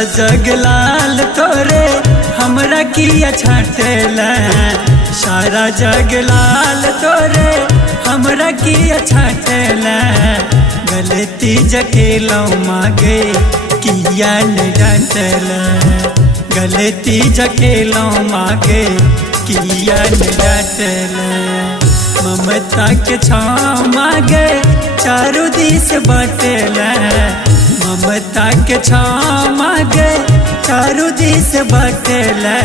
जग लाल तोरे हमरा किया छाटेला, सारा जग लाल तोरे हमरा किया छाटेला। गलती जकेलो मागे किया न डांटला, गलती जकेलो मागे किया न डांटला। ममता के छाँव मागे चारों दिस बाटेला, ममता के छाँव मागे चारों दिस बाटेला।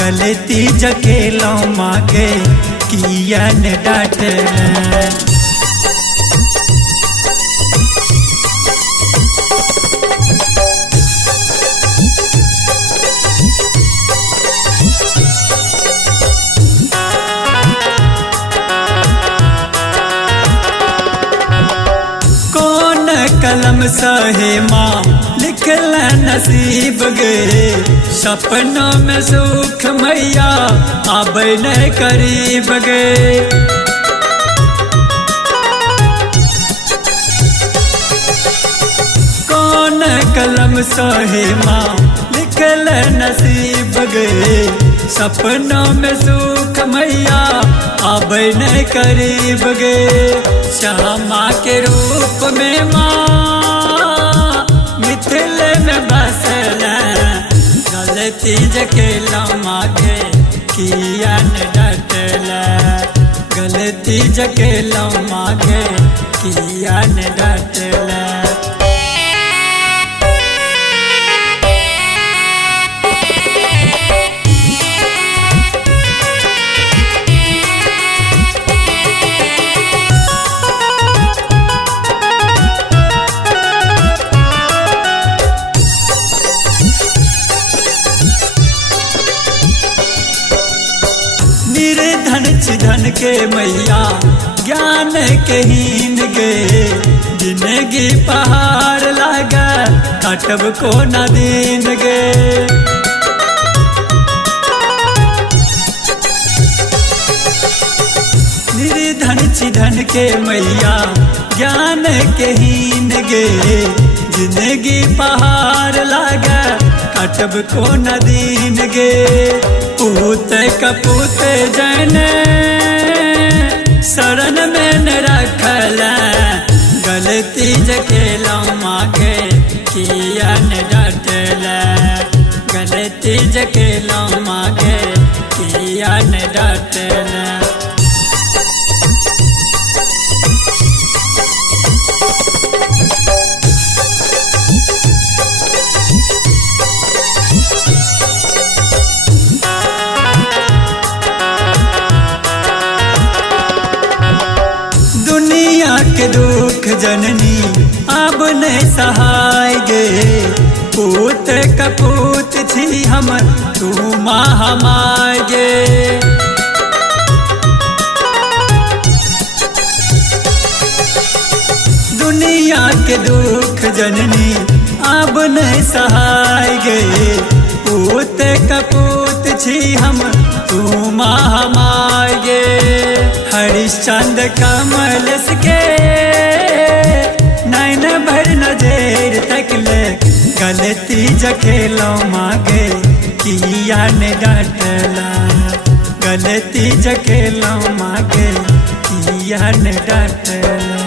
गलती जकेलो मागे किया न डांटला। कलम सहे माँ लिखल नसीब गे, सपनों में सुख मैया आबे न करीब गे। कौन कलम सहे माँ लिखल नसीब गे, सपनों में सुख मैया आबे न करीब गे। श्यामा के रूप में माँ मिथिल में बसला, गलती जकेलो मागे किया न डांटला, गलती जकेलो मागे किया न डांटला। निर्धन धन के मैया ज्ञान के हीन गे, जिंदगी पहाड़ लागा काटब को न दिन गे। निर्धन धन के मैया ज्ञान के हीन गे, जिंदगी पहाड़ लागा काटब को न दिन गे। पूत कपूत जन शरण में न रखला, गलती जकेलो मागे किया न डांटला, गलती जकेलो मागे किया न डांटला। दुनिया के दुख जननी अब नहीं सहाय गे, पूत कपूत छी हम तू माँ हमाय गे। दुनिया के दुख जननी अब नहीं सहाय गे, पूत कपूत छी हम तू माँ हमाय गे। हरिश्चंद्र कमल के नैन भर नजर तकले, गलती जकेलो मागे किया न डांटला, गलती जकेलो मागे किया न डांटला।